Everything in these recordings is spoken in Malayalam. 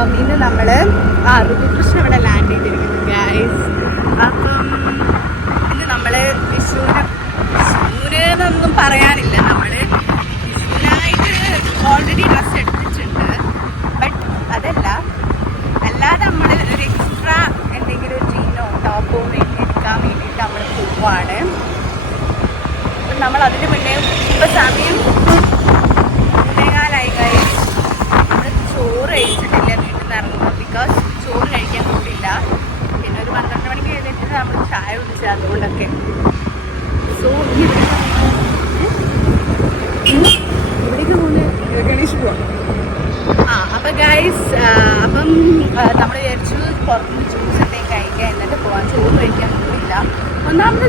അപ്പം ഇന്ന് നമ്മള് ഋതുകൃഷ്ണ ഇവിടെ ലാൻഡ് ചെയ്തിരിക്കുന്നു ഗൈസ്. അപ്പം ഇന്ന് നമ്മള് വിഷുവിനൊന്നും പറയാനില്ല, നമ്മള് വിഷുവിനായിട്ട് ഓൾറെഡി ഡ്രസ്സ് എടുത്തിട്ടുണ്ട്. ബട്ട് അല്ലാതെ നമ്മൾ ഒരു എക്സ്ട്രാ എന്തെങ്കിലും ഒരു ജീനോ ടോപ്പോ എടുക്കാൻ വേണ്ടിയിട്ട് നമ്മൾ പോവാണ്. അപ്പം നമ്മൾ അതിന് മുന്നേ ഇപ്പം സമയം 3:15 ഗൈസ്. നമ്മൾ ചോറ് കഴിച്ചിട്ടില്ല വീട്ടിൽ നിന്ന് ഇറങ്ങുമ്പോൾ, ബിക്കോസ് ചോറ് കഴിക്കാൻ കൂടില്ല. പിന്നെ ഒരു 12 മണിക്ക് എഴുന്നേറ്റിട്ട് നമ്മൾ ചായ കുടിച്ചത്, അതുകൊണ്ടൊക്കെ. സോ ഇവിടേക്ക് പോകുന്നത് ഗണേഷ് പോവാം. അപ്പം ഗൈസ്, അപ്പം നമ്മൾ വിചാരിച്ചു പുറത്തുനിന്ന് ജ്യൂസ് എന്തെങ്കിലും കഴിക്കാൻ, എന്നിട്ട് പോകാൻ. ചോറ് കഴിക്കാൻ കൂടില്ല. ഒന്നാമത്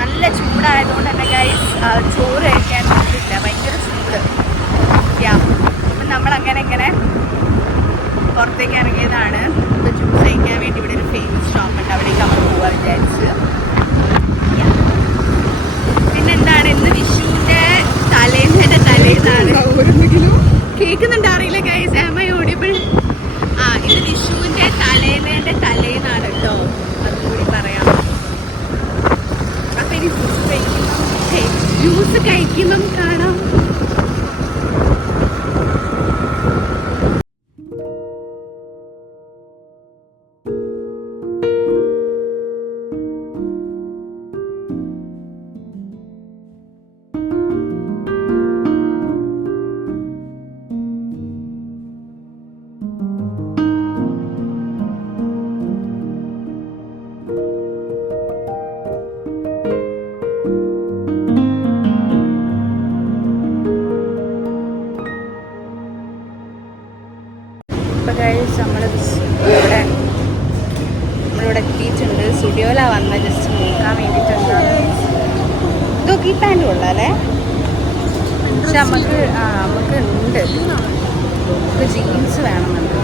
നല്ല ചൂടായതുകൊണ്ട് തന്നെ ഗൈസ് ചോറ് കഴിക്കാൻ പറ്റില്ല, ഭയങ്കര ചൂട്. അപ്പം നമ്മളങ്ങനെ ഇങ്ങനെ പുറത്തേക്ക് ഇറങ്ങിയതാണ്. ഇപ്പോൾ ജ്യൂസ് കഴിക്കാൻ വേണ്ടി ഇവിടെ ഒരു ഫേമസ് ഷോപ്പ് ഉണ്ട്, അവിടേക്ക് നമ്മൾ പോകാൻ വിചാരിച്ച്. പിന്നെന്താണ്, ഇന്ന് വിഷുവിൻ്റെ തലേന്നാണ്. കേൾക്കുന്നുണ്ട് അറിയില്ല ഗൈസ്, ആം ഐ ഓഡിബിൾ? ഇത് വിഷുവിൻ്റെ തലേന്നാണ് കേട്ടോ, അതുകൂടി പറയാം. അപ്പം ഇനി ജ്യൂസ് കഴിക്കുമ്പം കാണാം. നമ്മളിവിടെ എത്തിയിട്ടുണ്ട്. സ്റ്റുഡിയോയിലാണ് വന്നത്, ജസ്റ്റ് നോക്കാൻ വേണ്ടിയിട്ടുണ്ട്. ഇതൊക്കെ ഈ പാൻറ് കൊള്ളാല്ലേ, പക്ഷെ നമുക്ക് ഉണ്ട്. നമുക്ക് ജീൻസ് വേണമെന്നുണ്ട്.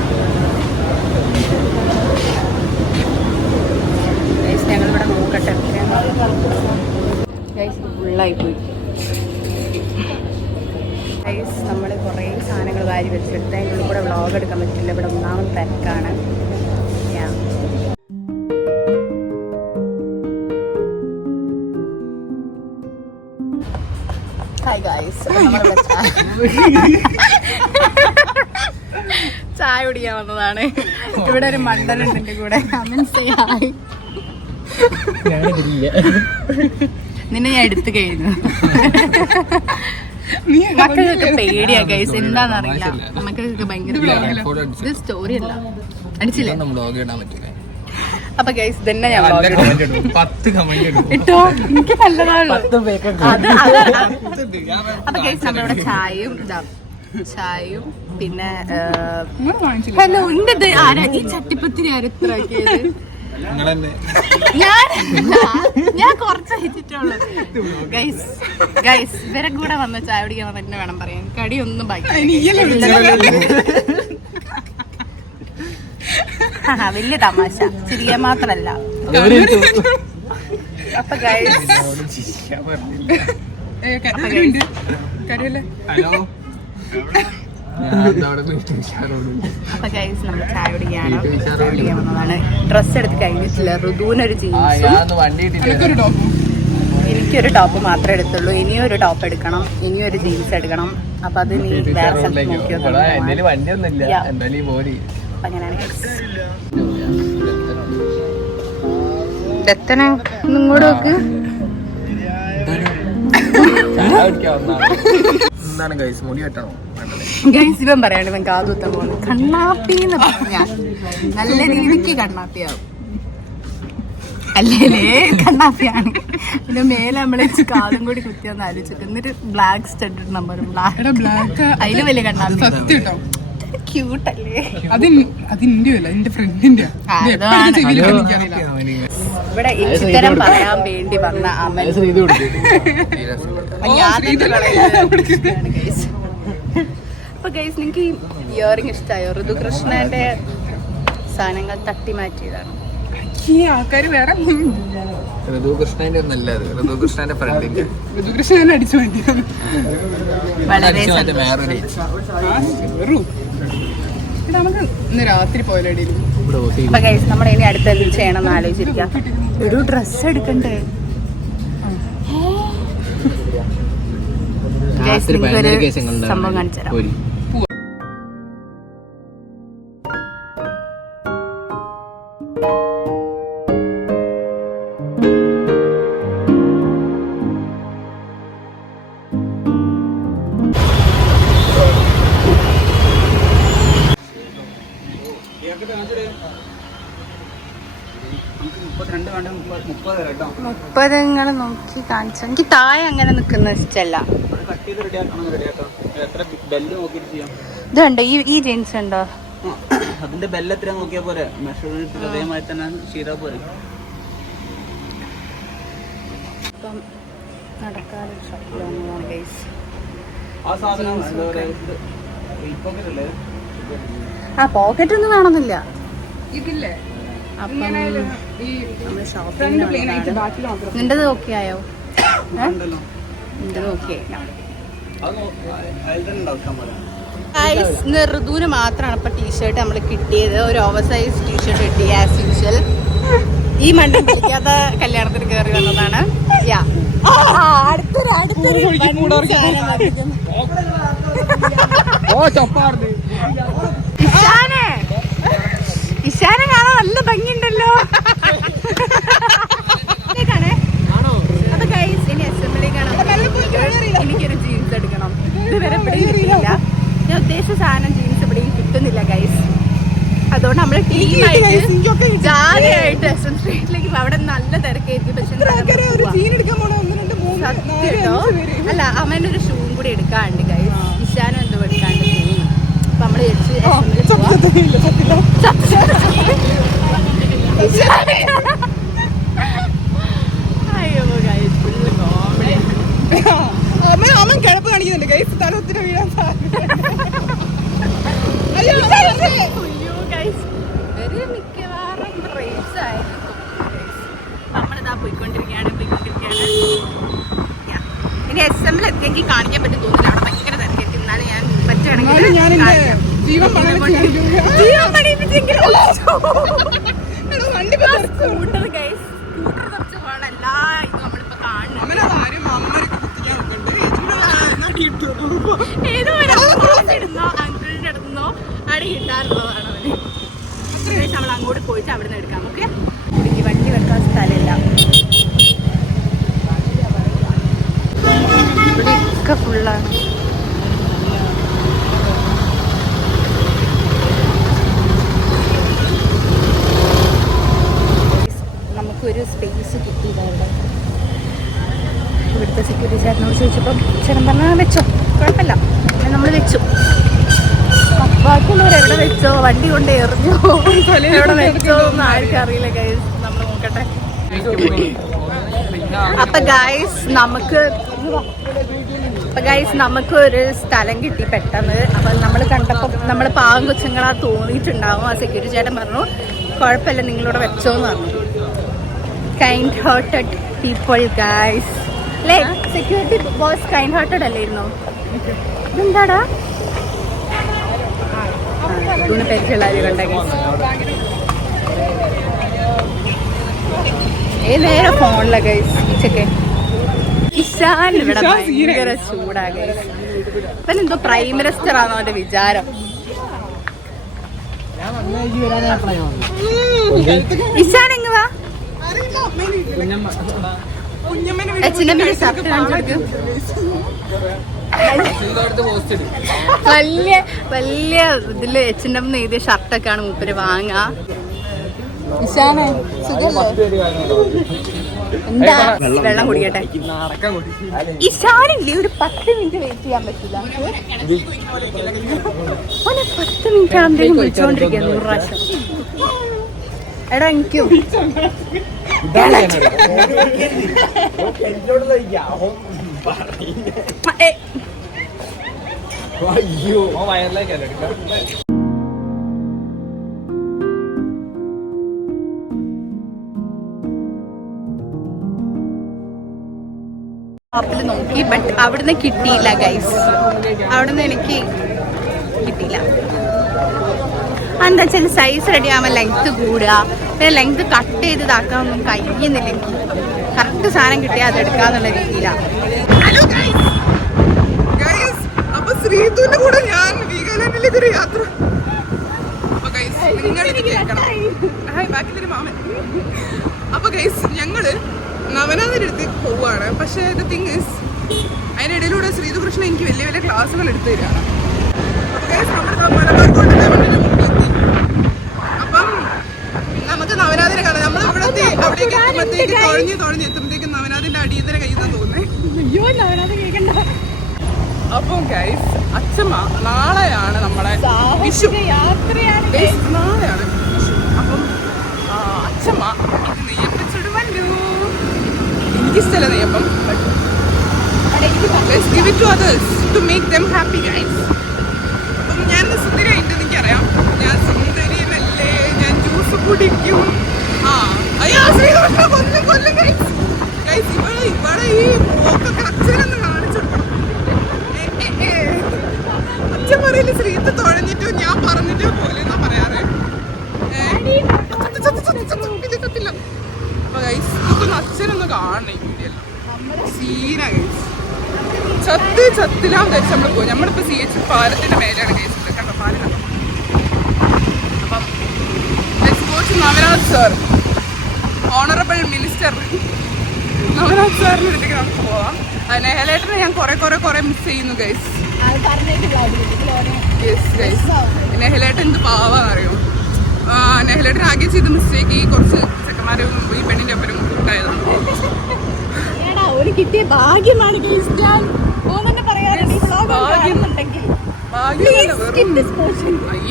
ഞങ്ങളിവിടെ നോക്കട്ടെ. ഗൈസ് ഫുള്ളായിപ്പോയി. ഗൈസ് നമ്മൾ കുറേ സാധനങ്ങൾ വാരി വെച്ചെടുത്ത് അതിൻ്റെ ഉള്ളിൽ കൂടെ വ്ളോഗ് എടുക്കാൻ പറ്റില്ല, ഇവിടെ ഒന്നാമത് തിരക്കാണ്. ഹായ് ഗൈസ്, ചായ കുടിക്കാൻ വന്നതാണ്. ഇവിടെ ഒരു മണ്ടനുണ്ട് എൻ്റെ കൂടെ. ഹായ്. നിന്നെ ഞാൻ എടുത്തു കഴിഞ്ഞു. മക്കൾക്കൊക്കെ പേടിയാ ഗൈസ്, എന്താന്നറിയില്ല. മക്കൾക്കൊക്കെ ഭയങ്കര പേടിയാ. സ്റ്റോറി അല്ല, അടിച്ചില്ലേ? അപ്പൊ ഗൈസ് തന്നെ ഞാൻ ഇട്ടോ, എനിക്ക് നല്ലതാണല്ലോ. അപ്പൊ ഗൈസ് നമ്മളിവിടെ ചായയും പിന്നെ ഹലോ ഇന്റെ ആരാ ഈ ചട്ടിപ്പത്തിരി ആരെത്രാക്കിയത്? ഞാൻ കുറച്ച് അയച്ചിട്ടുള്ളൂ ഗൈസ്. ഇവരെ കൂടെ വന്ന ചായ കുടിക്കാൻ വന്ന തന്നെ വേണം പറയാൻ, കടിയൊന്നും ബാക്കി വലിയ തമാശ, ചിരിക്കാൻ മാത്രല്ല. അപ്പൊ ഗൈസ് അപ്പൊ ഗൈസ് നമ്മൾ ചായ കുടിക്കാൻ വന്നതാണ്. ഡ്രസ്സ് എടുത്ത് കഴിഞ്ഞിട്ടില്ല. ഋതുവിനൊരു ജീൻസും എനിക്കൊരു ടോപ്പ് മാത്രമേ എടുത്തുള്ളൂ. ഇനിയും ഒരു ടോപ്പ് എടുക്കണം, ഇനിയും ഒരു ജീൻസ് എടുക്കണം. അപ്പൊ അത് നീ വേറെ സ്ഥലത്ത് നോക്കി വെക്കണം. അങ്ങനെയാണ് ഇങ്ങോട്ട് നോക്ക്. ഗൈസ് ഇവൻ പറയാണ് ഇവൻ കാതുത്താൻ പോകുന്നത് കണ്ണാപ്പിന്ന് പറഞ്ഞാൽ നല്ല രീതിക്ക് കണ്ണാപ്പിയാവും. അല്ലേ കണ്ണാപ്പിയാണ്. പിന്നെ മേലെ നമ്മളെ കാതും കൂടി കുത്തിയൊന്ന് ആലോചിച്ചിട്ട് എന്നിട്ട് ബ്ലാക്ക് സ്റ്റഡ് നമ്പർ ബ്ലാക്ക് അതില് വലിയ കണ്ണാപ്പി. ക്യൂട്ടല്ലേ? ഇവിടെ ഇത്തരം പറയാൻ വേണ്ടി വന്ന അമൽ അപ്പൊ ഗൈസ് നിങ്ങൾക്ക് ഈ ഇയറിംഗ് ഇഷ്ടമായോ? ഋതുകൃഷ്ണന്റെ സാധനങ്ങൾ തട്ടി മാറ്റിയതാണ്. ഈ ആൾക്കാര് വേറെ ഋതുകൃഷ്ണന്റെ ഒന്നല്ല, ഋതുകൃഷ്ണന്റെ ഫ്രണ്ടിന്റെ ഋതുകൃഷ്ണനെ അടിച്ചു മാറ്റിയാണ്. വളരെ നമുക്ക് ഇന്ന് രാത്രി പോയാലും നമ്മുടെ ഇനി അടുത്ത് എന്ത് ചെയ്യണം എന്ന് ആലോചിച്ചിരിക്കാം. ഒരു ഡ്രസ്സ് എടുക്കണ്ടേ? സംഭവം കാണിച്ചു തരാം. മുപ്പത് ഇങ്ങനെ നോക്കി കാണിച്ചു. എനിക്ക് താഴെ അങ്ങനെ നിക്കുന്ന ഇഷ്ടല്ല. ഇത് കണ്ടോ, ഈ ജീൻസ് ഉണ്ടോ? അതിന്റെ ബെല്ല് എത്ര നോക്കിയാ പോരെ, മെഷർമെന്റ് അതേമാതിരി തന്നെ ചെയ്താ പോരെ. ഇപ്പം നടക്കാതെ ഷോപ്പിലാണ് ഗൈസ്. ആ പോക്കറ്റ് ഒന്നും വേണമെന്നില്ല. ഇതില്ലേ അപ്പം നമ്മള് ഷോപ്പിംഗ്. നിന്റേത് ഓക്കെ ആയോ? നിന്റേത് ഓക്കെ ഋതുവിന് മാത്രമാണ് ഇപ്പൊ ടീഷർട്ട് നമ്മൾ കിട്ടിയത്. ഒരു ഓവർ സൈസ് ടീഷർട്ട് കിട്ടി ആസ് യൂഷ്വൽ. ഈ മണ്ടം കളിക്കാത്ത കല്യാണത്തിന് കയറി വന്നതാണ്. ഇഷാനെ കാണാൻ നല്ല ഭംഗിയുണ്ടല്ലോ. അപ്പൊ ഗൈസ് ഇനി അസംബ്ലി കാണാൻ എനിക്കൊരു ജീൻസ് എടുക്കണം. ഇതുവരെ എവിടെയും കിട്ടിയില്ല. ഞാൻ ഉദ്ദേശിച്ച സാധനം ജീൻസ് എവിടെയും കിട്ടുന്നില്ല ഗൈസ്. അതുകൊണ്ട് നമ്മള് ടീമായിട്ട് ജാലിയായിട്ട് എസ് എം സ്ട്രീറ്റിലേക്ക് അവിടെ നല്ല തിരക്കായിരിക്കും. പക്ഷെ അല്ല, അവനൊരു ഷൂവും കൂടി എടുക്കാണ്ട് ഗൈസ്. ഇഷാനും എന്തോ എടുക്കാണ്ട് പോകുന്നു. അപ്പൊ നമ്മള് അയ്യോ ഗൈസ് ഫുള്ള് കോമഡി. അമ്മൻ കിടപ്പ് കാണിക്കുന്നുണ്ട് ഗൈസ്. തലത്തിന് വീഴാൻ മിക്കവാറും റേസ് ആയിരുന്നു. നമ്മളിതാ പോയിക്കൊണ്ടിരിക്കുകയാണ്. ഇനി എസ് എമ്മിൽ എത്തിയെങ്കിൽ കാണിക്കാൻ പറ്റും തോന്നില്ല. അവിടെ ഭയങ്കര തിരക്കെത്തി. എന്നാലും ഞാൻ പറ്റുകയാണെങ്കിൽ ജീവൻ പഠിപ്പിച്ചെങ്കിലും സ്കൂട്ടർ ഗൈസ്, സ്കൂട്ടർ കുറച്ച് പോകണം. എല്ലാ ഇതും നമ്മളിപ്പോ കാണുന്നു. ഏതോ ഇടുന്നോ അങ്കിളിന്റെ അടുത്തുനിന്നോ അടി കിട്ടാറുള്ളതാണ് അവന്. അത്രയും നമ്മൾ അങ്ങോട്ട് പോയിട്ട് അവിടെ നിന്ന് എടുക്കാം. ഓക്കെ, വണ്ടി വെക്കാൻ സ്ഥലമില്ല. ഇവിടെയൊക്കെ ഫുള്ളാണ്. നമുക്കൊരു സ്പേസ് കിട്ടിയില്ല അവിടെ. ഇവിടുത്തെ സെക്യൂരിറ്റി ചേട്ടനോട് ചോദിച്ചപ്പം ചേട്ടൻ പറഞ്ഞാൽ വെച്ചോ, കുഴപ്പമില്ല. നമ്മൾ വെച്ചു. ബാക്കിയുള്ളവർ എവിടെ വെച്ചോ, വണ്ടി കൊണ്ട് എറിഞ്ഞോ, എവിടെ വെച്ചോ ഒന്നും ആർക്കും അറിയില്ല ഗൈസ്. നമ്മൾ നോക്കട്ടെ. അപ്പൊ ഗൈസ് നമുക്ക് ഒരു സ്ഥലം കിട്ടി പെട്ടെന്ന്. അപ്പൊ നമ്മൾ കണ്ടപ്പോ നമ്മൾ പാവം കൊച്ചുങ്ങളാ തോന്നിയിട്ടുണ്ടാവും. ആ സെക്യൂരിറ്റി ചേട്ടൻ പറഞ്ഞു കുഴപ്പമില്ല, നിങ്ങളിവിടെ വെച്ചോന്ന് പറഞ്ഞു. Kind hearted people guys. അല്ലേ, സെക്യൂരിറ്റി ബോസ് കൈൻഡ് ഹാർട്ടഡ് അല്ലായിരുന്നോ? ഇതെന്താടാ ഇതിന് പരിചയമുള്ള നേരെ ഫോണില ഗൈസ്. ഉച്ചക്ക് ഇഷാൻ ഇവിടെ ഭയങ്കര ചൂടാ ഗൈസ്. ഇവൻ എന്തോ പ്രൈം മിനിസ്റ്റർ ആണോ അവന്റെ വിചാരം. ഇഷാൻ എങ്ങ വാ, ചിന്നമ്മ ഷർട്ട് കാണിച്ചെടുക്കും. വലിയ വലിയ ഇതില് H&M എഴുതിയ ഷർട്ടൊക്കെയാണ് മൂപ്പര് വാങ്ങാ. ഇഷാനെ എന്താ വെള്ളം കുടിക്കട്ടെ. ഇഷാനില്ലേ ഒരു 10 മിനിറ്റ് വെയിറ്റ് ചെയ്യാൻ പറ്റില്ല. 10 മിനിറ്റ് ആകുമ്പോഴേക്കും വിളിച്ചോണ്ടിരിക്കുക 100 പ്രാവശ്യം. എടാ എനിക്കും ആപ്പിൽ നോക്കി, ബട്ട് അവിടുന്ന് കിട്ടിയില്ല ഗൈസ്. അവിടുന്ന് എനിക്ക് കിട്ടിയില്ല. എന്താ വെച്ചാൽ സൈസ് റെഡി ആകുമ്പോൾ ലെങ്ത് കൂടുക, പിന്നെ ലെങ്ത് കട്ട് ചെയ്ത് ഇതാക്കാൻ ഒന്നും കഴിയുന്നില്ലെങ്കിൽ കറക്റ്റ് സാധനം കിട്ടിയാൽ അത് എടുക്കാന്നുള്ള രീതിയിലാണ്. ഹലോ ഗൈസ്, അപ്പൊ ശ്രീതുവിന്റെ കൂടെ ഞാൻ വീഗാലാൻഡിലേക്ക് ഒരു യാത്ര. അപ്പൊ ഗൈസ് നിങ്ങളിത് കേൾക്കണം. ഹായ്, ബാക്കിലൊരു മാമൻ. അപ്പൊ ഗൈസ് ഞങ്ങള് നവനാഥിന്റെ അടുത്ത് പോവാണ്. പക്ഷെ ദ തിങ് ഈസ് അതിനിടയിലൂടെ ശ്രീതു കൃഷ്ണൻ എനിക്ക് വലിയ വലിയ ക്ലാസ്സുകൾ എടുത്തു തരാണ്. അപ്പൊ ഗൈസ് നമ്മുടെ മലബാർക്കോട്ട് ലെവലിന്റെ മുന്നിലെത്തി. അപ്പം നമുക്ക് നവനാഥിനെ കാണാം. നമ്മൾ ഇവിടെ അവിടേക്ക് എത്തുമ്പോഴത്തേക്ക് തുഴഞ്ഞ് എത്തുമ്പോഴത്തേക്കും നവനാഥിന്റെ അടിയന്തര കയ്യിൽ തോന്നേ. അപ്പം ഗൈസ് അച്ഛമ്മ നാളെയാണ് നമ്മളെ വിഷു, നാളെയാണ് വിഷു. അപ്പം അച്ഛമ്മ ഇത് നെയ്യപ്പിച്ചിടുമല്ലോ. എനിക്കിഷ്ടമല്ല നെയ്യപ്പം, let's give it to others to make them happy guys. അപ്പം ഞാൻ സുന്ദരിയായിട്ട് എനിക്കറിയാം, ഞാൻ സുന്ദരിയല്ലേ, ഞാൻ ജ്യൂസ് കുടിക്കും. അയ്യോ ശ്രീകൃഷ്ണ കൊല്ലും ഗൈസ്. ഗൈസ് ഇവിടെ ഈ പോക്കൊക്കെ അച്ഛനൊന്ന് കാണിച്ചു കൊടുക്കണം. അച്ഛൻ പറയില്ല ശ്രീത്ത് തുഴഞ്ഞിട്ടോ ഞാൻ പറഞ്ഞിട്ടോ പോലെ എന്നാ പറയാറ്. ചത്തില്ല. അപ്പൊ ഗൈസ് ഇതൊക്കെ അച്ഛനൊന്ന് കാണണം ഈ വീഡിയോല്ലോ. സീന ഗൈസ് ചത്തിലാന്ന് കഴിച്ച് നമ്മള് പോയി. നമ്മളിപ്പോ CH പാലത്തിന്റെ മേലെയാണ് കഴിച്ചത്. കണ്ടോ പാലം കണ്ടോ. അപ്പം നവനാഥ് സാർ, ഓണറബിൾ മിനിസ്റ്റർ നവനാഥ് സാറിന്റെ അടുത്തേക്ക് നമുക്ക് പോവാം. നെഹലേട്ടനെ ഞാൻ കുറെ മിസ് ചെയ്യുന്നു ഗൈസ്. നെഹലേട്ടൻ എന്ത് പാവാന്നറിയോ. നെഹലേട്ടൻ ആകെ ചെയ്ത് മിസ്റ്റേക്ക് ഈ കുറച്ച് ചെക്കന്മാരും ഈ പെണ്ണിന്റെ ഒപ്പരും ഉണ്ടായതാണ്. കിട്ടിയ ഭാഗ്യമാണ്.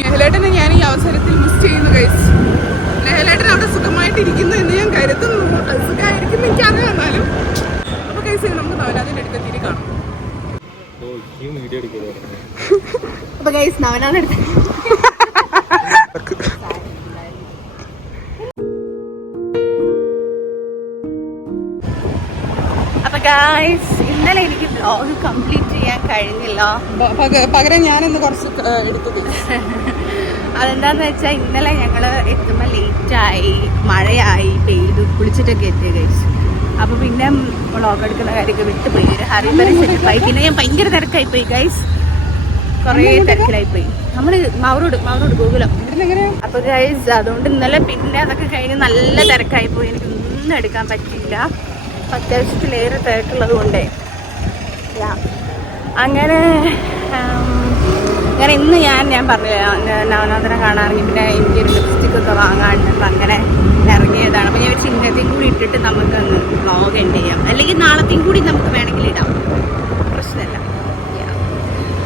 നെഹലേട്ടനെ ഞാൻ ഈ അവസരത്തിൽ മിസ് ചെയ്യുന്നു ഗൈസ്. നെഹലേട്ടൻ അവിടെ സുഖമായിട്ട് ഇരിക്കുന്നു എന്ന് ഞാൻ കരുതുന്നു. സുഖമായിരിക്കുന്നു എനിക്കറിയാം. എന്നാലും അപ്പൊ ഗൈസ് നമുക്ക് നവനാഥിന്റെ അടുത്ത് തിരി കാണാം. അപ്പൊ ഗൈസ് നവനാഥ് അടുത്ത് ഗൈസ് ഇന്നലെ എനിക്ക് വ്ലോഗ് കംപ്ലീറ്റ് ചെയ്യാൻ കഴിഞ്ഞില്ല. പകരം ഞാനൊന്ന് കുറച്ച് എടുത്തത്. അതെന്താന്ന് വെച്ചാൽ ഇന്നലെ ഞങ്ങള് എത്തുമ്പോൾ ലേറ്റായി, മഴയായി, പെയ്തു, കുളിച്ചിട്ടൊക്കെ എത്തിയ ഗൈസ്. അപ്പൊ പിന്നെ വ്ലോഗ് എടുക്കുന്ന കാര്യമൊക്കെ വിട്ടുപോയി. ഒരു ഹറിബറി സെറ്റപ്പായി. പിന്നെ ഞാൻ ഭയങ്കര തിരക്കായിപ്പോയി ഗൈസ്, കുറേ തിരക്കിലായിപ്പോയി. നമ്മള് മാവൂരോട് ഗോകുലം. അപ്പൊ ഗൈസ് അതുകൊണ്ട് ഇന്നലെ പിന്നെ അതൊക്കെ കഴിഞ്ഞ് നല്ല തിരക്കായിപ്പോയി. എനിക്കൊന്നും എടുക്കാൻ പറ്റിയില്ല. അത്യാവശ്യത്തിലേറെ തിരക്കുള്ളത് കൊണ്ടേ അങ്ങനെ ഇന്ന് ഞാൻ പറഞ്ഞില്ല നവനാഥനെ കാണാറിങ്ങി. പിന്നെ എനിക്കൊരു ലിപ്സ്റ്റിക്കൊക്കെ വാങ്ങാണ്ട് അപ്പം അങ്ങനെ ഇറങ്ങിയതാണ്. അപ്പം ഞാൻ ഒരു ചിഹ്നത്തെയും കൂടി ഇട്ടിട്ട് നമുക്കൊന്ന് വ്ലോഗ് എൻഡ് ചെയ്യാം. അല്ലെങ്കിൽ നാളത്തെയും കൂടി നമുക്ക് വേണമെങ്കിൽ ഇടാം, പ്രശ്നമല്ല.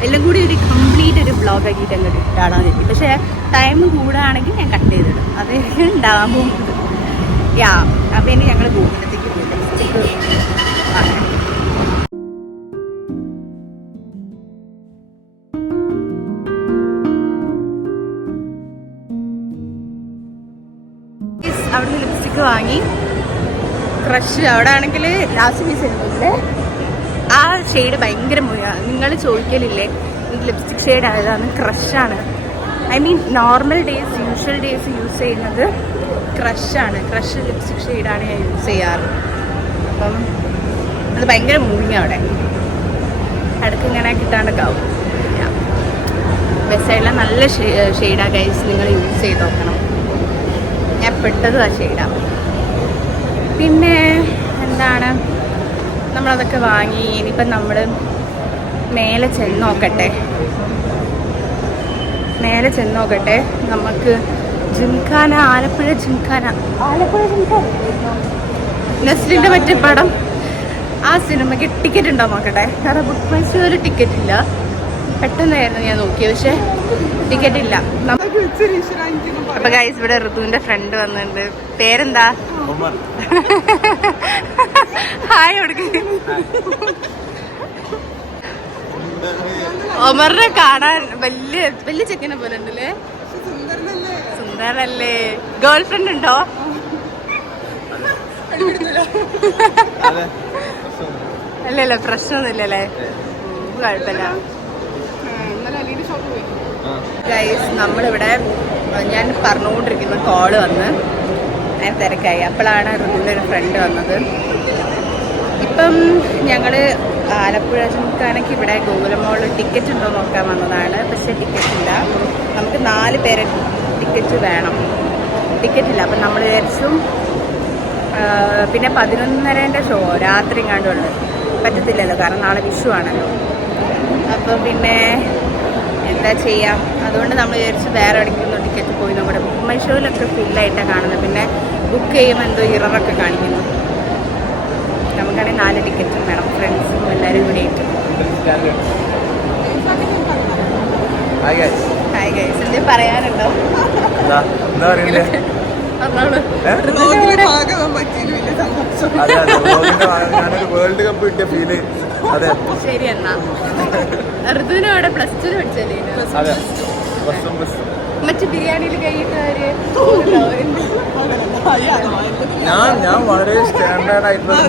എല്ലാം കൂടി ഒരു കംപ്ലീറ്റ് ഒരു വ്ലോഗ് ആക്കിയിട്ട് അങ്ങോട്ട് ഇട്ടാടാൻ പറ്റി. പക്ഷേ ടൈം കൂടുകയാണെങ്കിൽ ഞാൻ കട്ട് ചെയ്തിടും. അതായിരിക്കും ഉണ്ടാകാൻ പോകുന്നത്. അപ്പം ഇനി ഞങ്ങൾ ഗോകുലത്തേക്ക് പോയി ലിപ്സ്റ്റിക്ക് വാങ്ങാൻ. അവിടെ നിന്ന് ലിപ്സ്റ്റിക്ക് വാങ്ങി. ക്രഷ് അവിടെ ആണെങ്കിൽ ലാസ്റ്റ് പീസ് എടുക്കില്ലേ, ആ ഷെയ്ഡ് ഭയങ്കര മുഖമാണ്. നിങ്ങൾ ചോദിക്കലില്ലേ ഈ ലിപ്സ്റ്റിക് ഷെയ്ഡ് ആയതാണ്. ക്രഷാണ്. I mean normal days usual days use ചെയ്യുന്നത് ക്രഷാണ്. ക്രഷ് ലിപ്സ്റ്റിക് ഷെയ്ഡാണ് ഞാൻ യൂസ് ചെയ്യാറ്. അപ്പം അത് ഭയങ്കര മൂവിങ് അവിടെ അടുക്ക് ഇങ്ങനെ കിട്ടാണ്ടൊക്കെ ആവും. ബെസ്സൈഡിലെ നല്ല ഷെയ്ഡാണ് ഗൈസ്, നിങ്ങൾ യൂസ് ചെയ്ത് നോക്കണം. ഞാൻ പെട്ടതും ആ ഷെയ്ഡാണ്. പിന്നെ എന്താണ്, നമ്മളതൊക്കെ വാങ്ങി. ഇനിയിപ്പം നമ്മൾ മേലെ ചെന്ന് നോക്കട്ടെ. നമുക്ക് ജിംഖാന, ആലപ്പുഴ ജിംഖാന നെസ്ലിൻ്റെ മറ്റേ പടം, ആ സിനിമയ്ക്ക് ടിക്കറ്റ് ഉണ്ടോ നോക്കട്ടെ. കാരണം ബുക്ക് മൈ ഷോയിൽ ടിക്കറ്റ് ഇല്ല. പെട്ടെന്നായിരുന്നു ഞാൻ നോക്കിയത്, പക്ഷെ ടിക്കറ്റ് ഇല്ല. അപ്പൊ ഗൈസ് ഇവിടെ ഋതുവിന്റെ ഫ്രണ്ട് വന്നിട്ടുണ്ട്. പേരെന്താ? ഹായ് കൊടുക്ക. ഒമറിനെ കാണാൻ വലിയ ചെക്കനെ പോലെ ഉണ്ടല്ലേ. സുന്ദരല്ലേ. ഗേൾ ഫ്രണ്ട് ഉണ്ടോ? അല്ലല്ലോ, പ്രശ്നമൊന്നുമില്ലല്ലേ, കുഴപ്പമില്ല. ഗൈസ് നമ്മളിവിടെ ഞാൻ പറഞ്ഞുകൊണ്ടിരിക്കുന്ന കോള് വന്ന് ഞാൻ തിരക്കായി. അപ്പോഴാണ് ഋതുവിൻ്റെ ഒരു ഫ്രണ്ട് വന്നത്. ഇപ്പം ഞങ്ങൾ ആലപ്പുഴ ചുമക്കാനൊക്കെ ഇവിടെ ഗോകുലം മോളിൽ ടിക്കറ്റ് ഉണ്ടോ നോക്കാൻ വന്നതാണ്. പക്ഷേ ടിക്കറ്റ് ഇല്ല. നമുക്ക് 4 പേരെ ടിക്കറ്റ് വേണം. ടിക്കറ്റ് ഇല്ല. അപ്പം നമ്മൾ വിചാരിച്ചു പിന്നെ 11:30 ഷോ രാത്രി കണ്ടുണ്ട് പറ്റത്തില്ലല്ലോ, കാരണം നാളെ വിഷു ആണല്ലോ. അപ്പോൾ പിന്നെ എന്താ ചെയ്യാം, അതുകൊണ്ട് നമ്മൾ വിചാരിച്ച് വേറെ എവിടെയെങ്കിലും ടിക്കറ്റ് പോയി നമ്മുടെ ബുക്ക് മൈ ഷോയിലൊക്കെ ഫില്ലായിട്ടാണ് കാണുന്നത്. പിന്നെ ബുക്ക് ചെയ്യുമ്പോൾ എന്തോ ഇററൊക്കെ കാണിക്കുന്നു. നമുക്കാണെങ്കിൽ 4 ടിക്കറ്റും വേണം, ഫ്രണ്ട്സും എല്ലാവരും കൂടി ആയിട്ട്. ഹായ് ഗൈസ്, എന്തെങ്കിലും പറയാനുണ്ടോ? വേൾഡ് കപ്പ് കിട്ടിയ ഫീല്. അതെ ശരി, എന്നാ ഋതുവിനോടെ +2 പഠിച്ചല്ലേ മറ്റു ബിരിയാണിയിൽ കഴിഞ്ഞിട്ട് ഞാൻ വളരെ സ്റ്റാൻഡേർഡ് ആയിട്ടുള്ള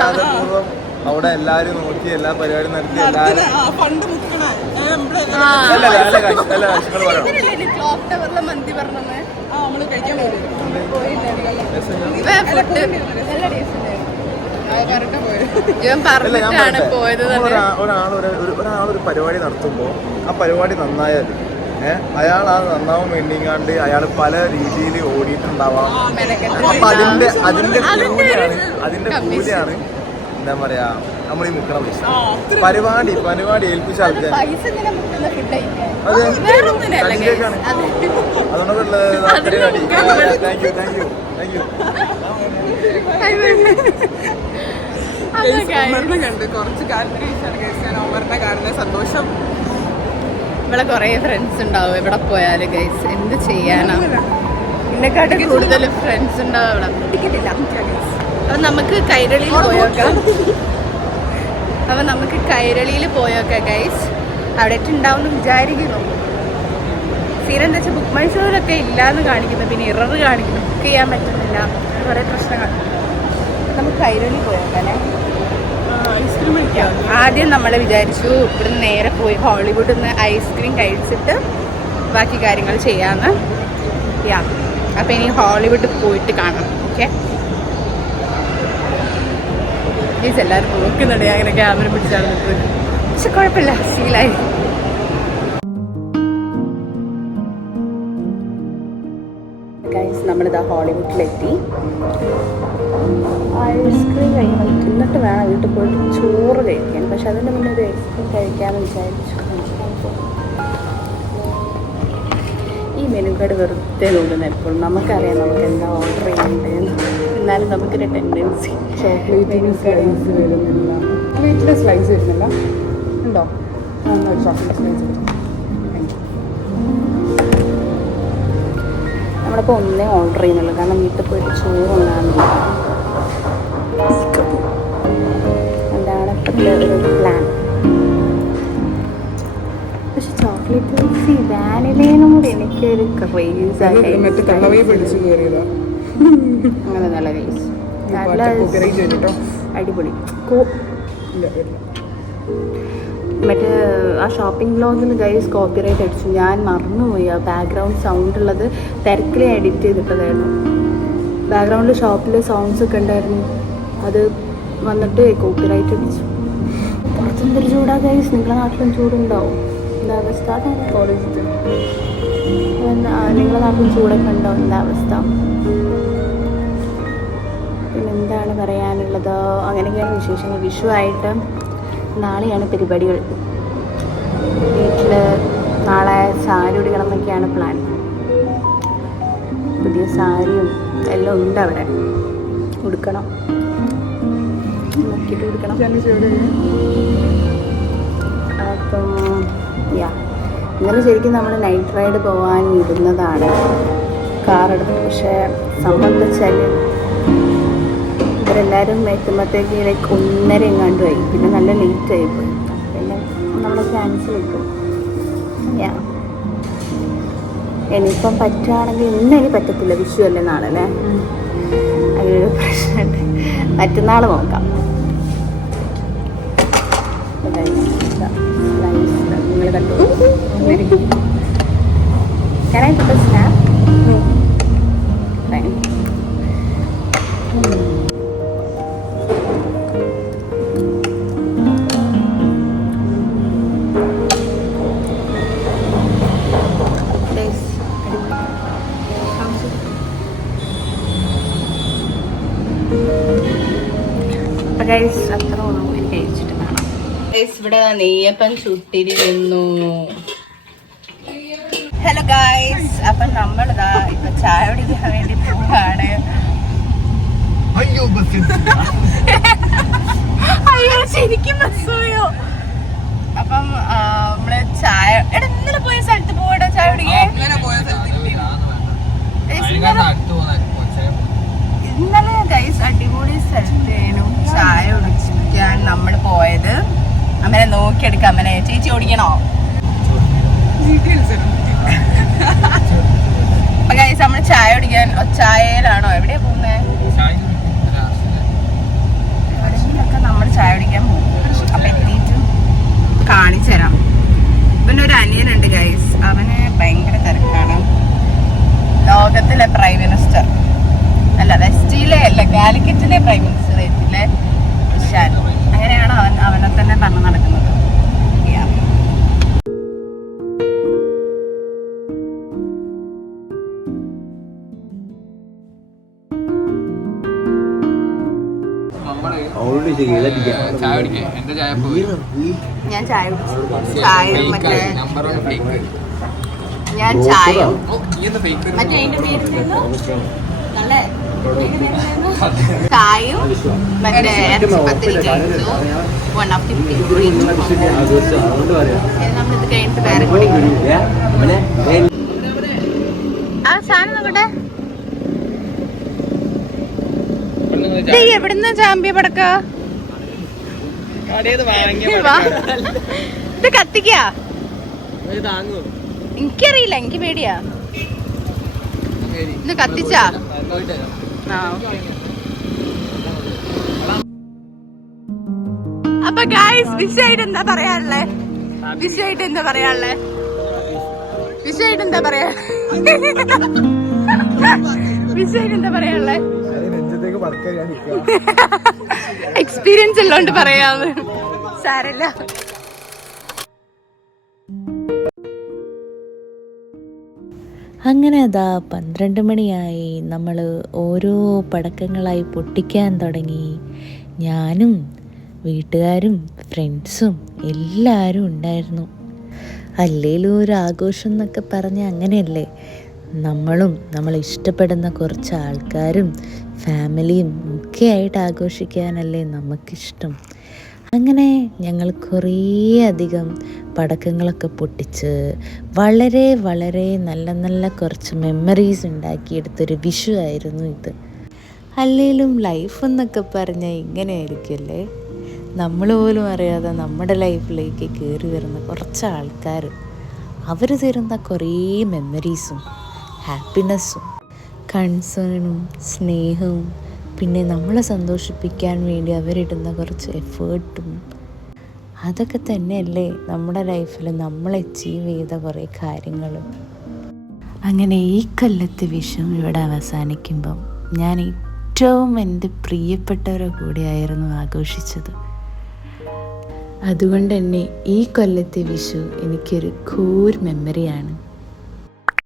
മര്യാദപൂർവ്വം അവിടെ എല്ലാരും നോക്കി എല്ലാ പരിപാടിയും നടത്തി എല്ലാരും മന്തി പറഞ്ഞത് ഒരാളൊരു പരിപാടി നടത്തുമ്പോൾ ആ പരിപാടി നന്നായാൽ അയാൾ ആ നന്നാവാൻ വേണ്ടിങ്ങാണ്ട് അയാൾ പല രീതിയിൽ ഓടിയിട്ടുണ്ടാവാം. അപ്പൊ അതിന്റെ കൂലിയാണ് എന്താ പറയാ നമ്മൾ ഈ മുക്കണ പൈസ. പരിപാടി ഏൽപ്പിച്ച ആൾക്കാർ അതെ അതിലേക്കാണ്. കണ്ട് കുറച്ച് കാരണ സന്തോഷം. ഇവിടെ കുറേ ഫ്രണ്ട്സ് ഉണ്ടാവും എവിടെ പോയാലും ഗൈസ്. എന്ത് ചെയ്യാനാ, എന്നെക്കാട്ടും കൂടുതൽ ഫ്രണ്ട്സ് ഉണ്ടാവും ഇവിടെ. ടിക്കറ്റില്ല. അപ്പം നമുക്ക് കൈരളിയിൽ പോയോക്കാം ഗൈസ്. അവിടെ ഉണ്ടാവും എന്ന് വിചാരിക്കുന്നു. സീൻ എന്താ വെച്ചാൽ ബുക്ക് മൈ ഷോയിലൊക്കെ ഇല്ലയെന്ന് കാണിക്കുന്നു, പിന്നെ ഇറർ കാണിക്കുന്നു, ബുക്ക് ചെയ്യാൻ പറ്റുന്നില്ല, കുറേ പ്രശ്നങ്ങൾ. നമുക്ക് കൈരളി പോയോക്കാനേ. ഐസ്ക്രീം കഴിക്കാം. ആദ്യം നമ്മൾ വിചാരിച്ചു ഇവിടുന്ന് നേരെ പോയി ഹോളിവുഡിൽ നിന്ന് ഐസ്ക്രീം കഴിച്ചിട്ട് ബാക്കി കാര്യങ്ങൾ ചെയ്യാമെന്ന്. അപ്പം ഇനി ഹോളിവുഡ് പോയിട്ട് കാണാം. ഓക്കെ, പ്ലീസ് എല്ലാവരും നോക്കുന്നുണ്ട് ഞാൻ അങ്ങനെ ക്യാമറ പിടിച്ചാൽ നിൽക്കുന്നത്. പക്ഷെ കുഴപ്പമില്ല, ശീലായി. ഗൈസ്, നമ്മളിതാ ഹോളിവുഡിലെത്തി. ഐസ്ക്രീം കഴിക്കണം, എന്നിട്ട് വേണം വീട്ടിൽ പോയിട്ട് ചോറ് കഴിക്കാൻ. പക്ഷെ അതിൻ്റെ മുന്നേ ഒരു ഐസ്ക്രീം കഴിക്കാമെന്ന് വിചാരിച്ചു. ഈ മെനു കാർഡ് വെറുതെ നോക്കുന്ന എപ്പോഴും നമുക്കറിയാം നമുക്ക് എന്താ ഓർഡർ ചെയ്യേണ്ടത്. എന്നാലും നമുക്കൊരു ടെൻഡൻസി ചോക്ലേറ്റിന് സ്ലൈസ് വരുന്നില്ല. ചോക്ലേറ്റിൻ്റെ സ്ലൈസ് വരുന്നില്ല ഉണ്ടോ? ചോക്ലേറ്റ് സ്ലൈസ് വരും. നമ്മളിപ്പോൾ ഒന്നേ ഓർഡർ ചെയ്യുന്നുള്ളൂ, കാരണം വീട്ടിൽ പോയിട്ട് ചോറ് ഉണ്ടാകുന്നില്ല. എന്താണ് ഇപ്പോഴത്തെ ഒരു പ്ലാൻ. പക്ഷെ ചോക്ലേറ്റ് വാനിലേനും കൂടി എനിക്കൊരു ക്രേസ് ആയി. അങ്ങനെ നല്ല കേസ് അടിപൊളി. മറ്റേ ആ ഷോപ്പിംഗ് വ്ലോഗിൽ ഗൈസ് കോപ്പിറൈറ്റ് അടിച്ചു. ഞാൻ മറന്നുപോയി. ആ ബാക്ക്ഗ്രൗണ്ട് സൗണ്ട് ഉള്ളത് തിരക്കിൽ എഡിറ്റ് ചെയ്തിട്ടതായിരുന്നു. ബാക്ക്ഗ്രൗണ്ടിൽ ഷോപ്പിലെ സൗണ്ട്സ് ഒക്കെ ഉണ്ടായിരുന്നു, അത് വന്നിട്ട് കോപ്പിറൈറ്റ് അടിച്ചു. പുറത്തെന്തൊരു ചൂടാ ഗൈസ്. നിങ്ങളുടെ നാട്ടിലും ചൂടുണ്ടാവും? എന്താ അവസ്ഥ? കോളേജിൽ നിങ്ങളുടെ നാട്ടിലും ചൂടൊക്കെ ഉണ്ടാവും? എന്താ അവസ്ഥ? പിന്നെന്താണ് പറയാനുള്ളത്? അങ്ങനെയൊക്കെയാണ് വിശേഷങ്ങൾ. വിഷു ആയിട്ട് നാളെയാണ് പരിപാടികൾ. വീട്ടിൽ നാളെ സാരി ഉടുക്കണം എന്നൊക്കെയാണ് പ്ലാൻ. പുതിയ സാരിയും എല്ലാം ഉണ്ട് അവിടെ. ഉടുക്കണം, നോക്കിയിട്ട് ഉടുക്കണം. അപ്പം ഇന്നലെ ശരിക്കും നമ്മൾ നൈറ്റ് റൈഡ് പോകാൻ ഇരുന്നതാണ് കാറെടുത്ത്. പക്ഷേ സംഭവം എന്താ വെച്ചാൽ ഇവരെല്ലാവരും എത്തുമ്പോഴത്തേക്ക് 1:30 എങ്ങാണ്ട് ആയി. പിന്നെ നല്ല ലേറ്റ് ആയിപ്പോയി. പിന്നെ നമ്മൾ ക്യാൻസൽ ഇട്ടു. ഇനിയിപ്പം പറ്റുകയാണെങ്കിൽ ഇന്നെനിക്ക് പറ്റത്തില്ല, വിഷു അല്ലേ നാളെ അല്ലേ, അങ്ങനൊരു പ്രശ്നമുണ്ട്. മറ്റന്നാൾ നോക്കാം. ഗൈസ് അത്ര ഉള്ളൂ എനിക്ക് കഴിച്ചിട്ട് കാണാം. ഗൈസ് ഇവിടെ നെയ്യപ്പം ചുട്ടിരിക്കുന്നു. ഹലോ ഗൈസ്, അപ്പൊ നമ്മളിതാ ഇപ്പൊ ചായ കുടിക്കാൻ വേണ്ടി പോവാണ്. അയ്യോ ശരിക്കും ബസ്സോയോ. അപ്പം നമ്മള് ചായ ഇന്നലെ പോയ സ്ഥലത്ത് പോവാ ചായ കുടിക്കാൻ. ഇന്നലെ ഗൈസ് അടിപൊളി സ്ഥലത്തേനു ചായ കുടിക്കാൻ നമ്മൾ പോയത്. അമ്മനെ നോക്കിയെടുക്കാം. അമ്മനെ ചേച്ചി ഓടിക്കണോ? അപ്പൊ ഗൈസ് നമ്മള് ചായ കുടിക്കാൻ ചായയിലാണോ എവിടെയാ പോകുന്നത്? എവിടെയെങ്കിലൊക്കെ നമ്മൾ ചായ കുടിക്കാൻ പോകും. അപ്പൊ എത്തിയിട്ട് കാണിച്ചു തരാം. പിന്നെ ഒരു അനിയനുണ്ട് ഗൈസ്, അവന് ഭയങ്കര തിരക്കാണ്. ലോകത്തിലെ പ്രൈം മിനിസ്റ്റർ അല്ല, വെസ്റ്റിലെ അല്ല, കാലിക്കറ്റിലെ പ്രൈം മിനിസ്റ്റർ എത്തിലെ വിശാൽ. അങ്ങനെയാണ് അവനെ തന്നെ പറഞ്ഞു നടക്കുന്നത്. ഞാൻ ചായ കുടിച്ചു. ചായ മറ്റേ ഞാൻ ചായ മറ്റേ അതിന്റെ പേര് നല്ല ചായയും മറ്റേ ഇറച്ചിപ്പത്തിരി കഴിച്ചു. 150 നമ്മളിത് കഴിഞ്ഞിട്ട് വേറെ കുടിക്കണം. ആ സാധനം നോക്കട്ടെ. എവിടുന്ന ചാമ്പ്യ പടക്ക ഇത് കത്തിക്ക? എനിക്കറിയില്ല, എനിക്ക് പേടിയാ. ഇത് കത്തിച്ചാ? അപ്പൊ ഗൈസ് വിഷയായിട്ട് എന്താ പറയാനുള്ളേ? വിഷയായിട്ട് എന്താ പറയാനുള്ളേ? വിഷയായിട്ട് എന്താ പറയാ? വിഷയായിട്ട് എന്താ പറയാനുള്ളേ? എക്സ്പീരിയൻസ് ഉള്ളോണ്ട് പറയാമോ? സാരല്ല. അങ്ങനെ അതാ 12 മണിയായി. നമ്മൾ ഓരോ പടക്കങ്ങളായി പൊട്ടിക്കാൻ തുടങ്ങി. ഞാനും വീട്ടുകാരും ഫ്രണ്ട്സും എല്ലാവരും ഉണ്ടായിരുന്നു. അല്ലേലും ഒരു ആഘോഷം എന്നൊക്കെ പറഞ്ഞാൽ അങ്ങനെയല്ലേ. നമ്മളും നമ്മൾ ഇഷ്ടപ്പെടുന്ന കുറച്ച് ആൾക്കാരും ഫാമിലിയും ഒക്കെ ആയിട്ട് ആഘോഷിക്കാനല്ലേ നമുക്കിഷ്ടം. അങ്ങനെ ഞങ്ങൾ കുറേ അധികം പടക്കങ്ങളൊക്കെ പൊട്ടിച്ച് വളരെ വളരെ നല്ല നല്ല കുറച്ച് മെമ്മറീസ് ഉണ്ടാക്കിയെടുത്തൊരു വിഷു ആയിരുന്നു ഇത്. അല്ലേലും ലൈഫ് എന്നൊക്കെ പറഞ്ഞാൽ ഇങ്ങനെയായിരിക്കുമല്ലേ. നമ്മൾ പോലും അറിയാതെ നമ്മുടെ ലൈഫിലേക്ക് കയറി വരുന്ന കുറച്ച് ആൾക്കാർ, അവർ തരുന്ന കുറേ മെമ്മറീസും ഹാപ്പിനെസ്സും കൺസേണും സ്നേഹവും പിന്നെ നമ്മളെ സന്തോഷിപ്പിക്കാൻ വേണ്ടി അവരിടുന്ന കുറച്ച് എഫേർട്ടും, അതൊക്കെ തന്നെയല്ലേ നമ്മുടെ ലൈഫിൽ നമ്മൾ അച്ചീവ് ചെയ്ത കുറേ കാര്യങ്ങൾ. അങ്ങനെ ഈ കൊല്ലത്തെ വിഷു ഇവിടെ അവസാനിക്കുമ്പം ഞാൻ ഏറ്റവും എൻ്റെ പ്രിയപ്പെട്ടവരുടെ കൂടെയായിരുന്നു ആഘോഷിച്ചത്. അതുകൊണ്ട് തന്നെ ഈ കൊല്ലത്തെ വിഷു എനിക്കൊരു കൂർ മെമ്മറിയാണ്.